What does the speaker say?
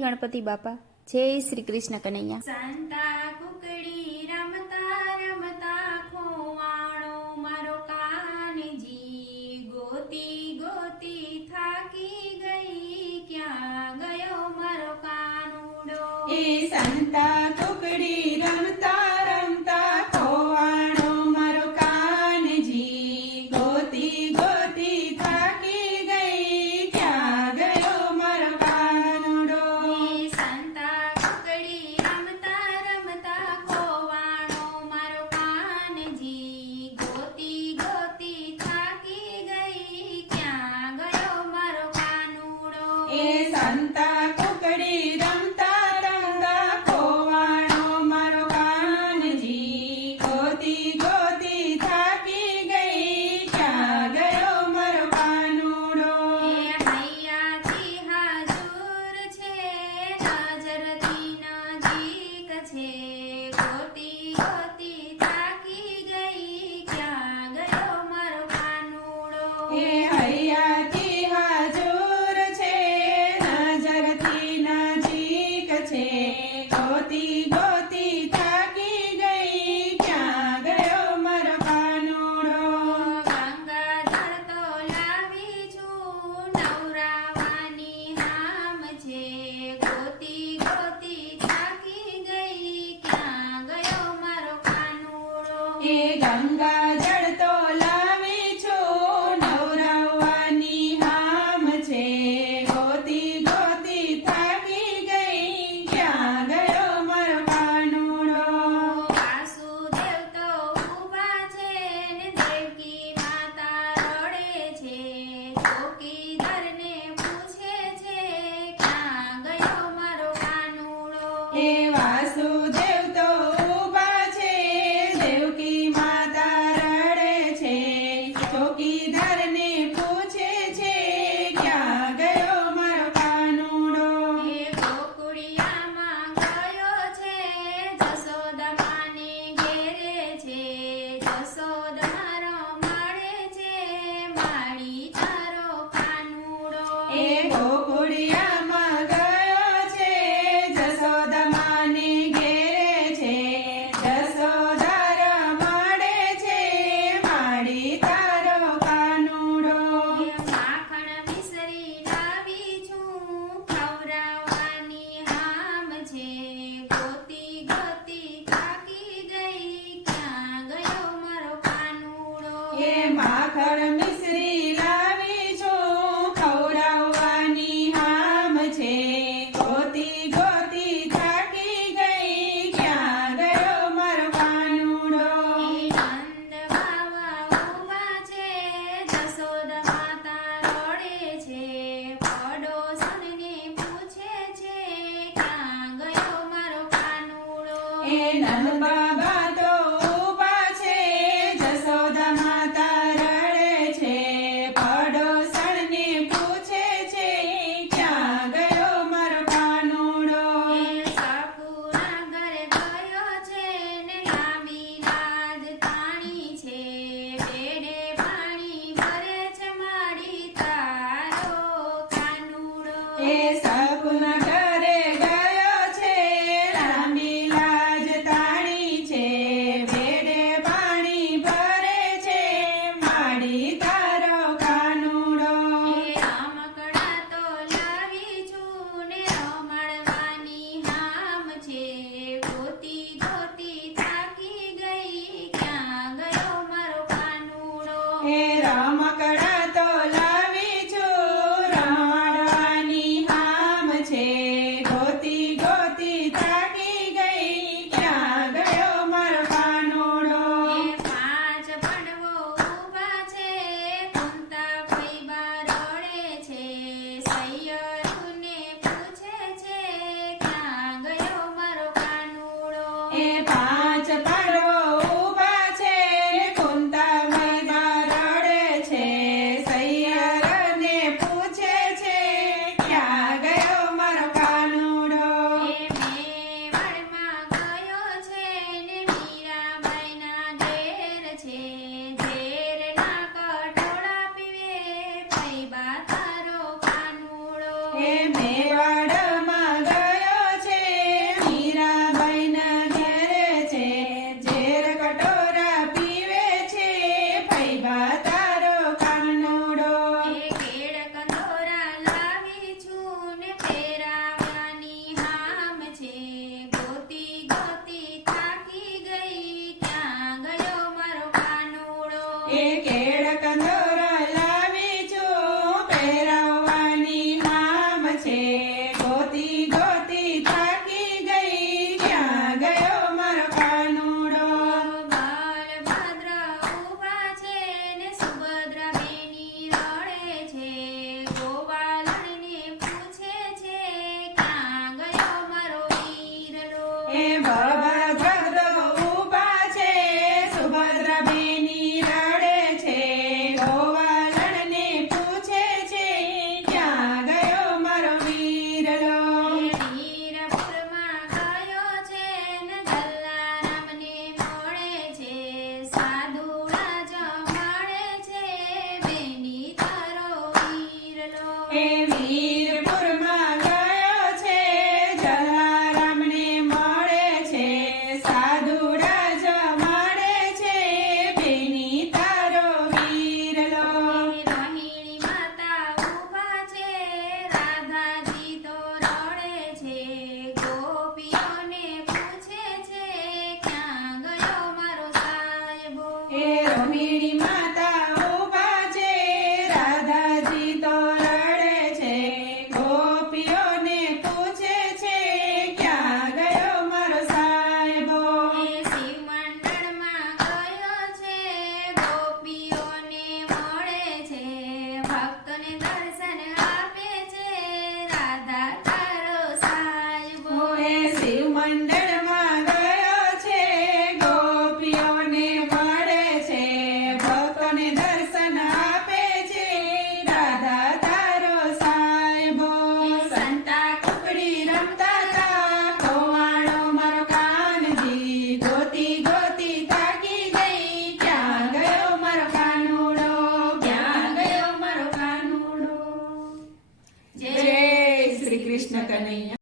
ગણપતિ બાપા, જય શ્રી કૃષ્ણ કનૈયા. સંતા કુકડી રમતા રમતા ખોવાણો મારો કાનજી, ગોતી ગોતી થાકી ગઈ, ક્યાં ગયો મારો કાનુડો. એ સંતા કુકડી રમતા રમતા ખોવાણો મારો કાનજી, ગોતી ગોતી થાકી ગઈ, ક્યાં ગયો મારો કાનુડો. એ સંતા કુકડી રમતા રમતા ખોવાણો મારો કાનજી, ગોતી ગોતી થાકી ગઈ, ક્યાં ગયો મારો કાનુડો. એ સંતા કુકડી રમતા રમતા ખોવાણો મારો કાનજી, ગોતી ગોતી થાકી ગઈ, ક્યાં ગયો મારો કાનુડો. એ હૈયાથી હાજર છે, નજરથી નજીક છે, ગોતી ગોતી થાકી ગઈ, ક્યાં ગયો મારો કાનુડો. એ હૈયાથી હાજર છે, નજરથી નજીક છે, ગોતી ગોતી થાકી ગઈ, ક્યાં ગયો મારો કાનુડો. ગંગાજળ તો લાવી છું, નવરાવાની હામ છે, ગોતી ગોતી થાકી ગઈ, ક્યાં ગયો મારો કાનુડો. એ ગંગાજળ તો લાવી છું, નવરાવાની હામ છે, ગોતી ગોતી થાકી ગઈ, ક્યાં ગયો મારો કાનુડો. વાસુદેવ તો ઊભા છે, ને દેવકી માતા રડે છે, ચોકીદારને પૂછે છે, ક્યાં ગયો મારો કાનુડો. એ વાસુદેવ તો ઊભા છે, દેવકી માતા રડે છે, ચોકીદારને પૂછે છે, ક્યાં ગયો મારો કાનુડો. એ ગોકુળિયામાં ગયો છે, જશોદા માને ઘેરે છે, જશોદા રમાડે છે, માડી તારો કાનુડો. એ ગોકુળિયામાં ગયો છે, જશોદા માને ઘેરે છે, જશોદા રમાડે છે, માડી તારો કાનુડો. માખણ મિસરી લાવી છું, ખવડાવવાની હામ છે, ગોતી ગોતી થાકી ગઈ, ક્યાં ગયો મારો કાનુડો. એ માખણ મિશ્રી લાવી છું, ખવડાવવાની હામ છે, ગોતી ગોતી થાકી ગઈ, ક્યાં ગયો મારો કાનુડો. નંદ બાવા ઊભા છે, જશોદા માતા રડે છે, પડોશણને પૂછે છે, ક્યાં ગયો મારો કાનુડો. એ નંદ બાબા તો ઊભા છે, જશોદા માતા રડે છે, પડોશણને પૂછે છે, ક્યાં ગયો મારો કાનુડો. સાપુરા ઘરે ગયો છે, ને લાંબી લાજ તાણી છે, બેડે પાણી ભરે છે, માડી તારો કાનુડો. એ સપના ઘરે ગયો છે, લાંબી લાજ તાણી છે, બેડે પાણી ભરે છે, માડી તારો કાનુડો. રમકડા તો લાવી છું, ને રમાડવાની હામ છે, ગોતી ગોતી થાકી ગઈ, ક્યાં ગયો મારો કાનુડો. એ રમકડા તો લાવી છું, રમાડવાની હામ છે, ગોતી ગોતી થાકી ગઈ, ક્યાં ગયો મારો કાનુડો. પાંચ પાંડવો ઊભા છે, કુંતા ફઈબા રડે છે, સૈયરને પૂછે છે, ક્યાં ગયો મારો કાનુડો. એ પાંચ પાંડવો ઊભા છે, કુંતા મૈબા રડે છે, આવ્યા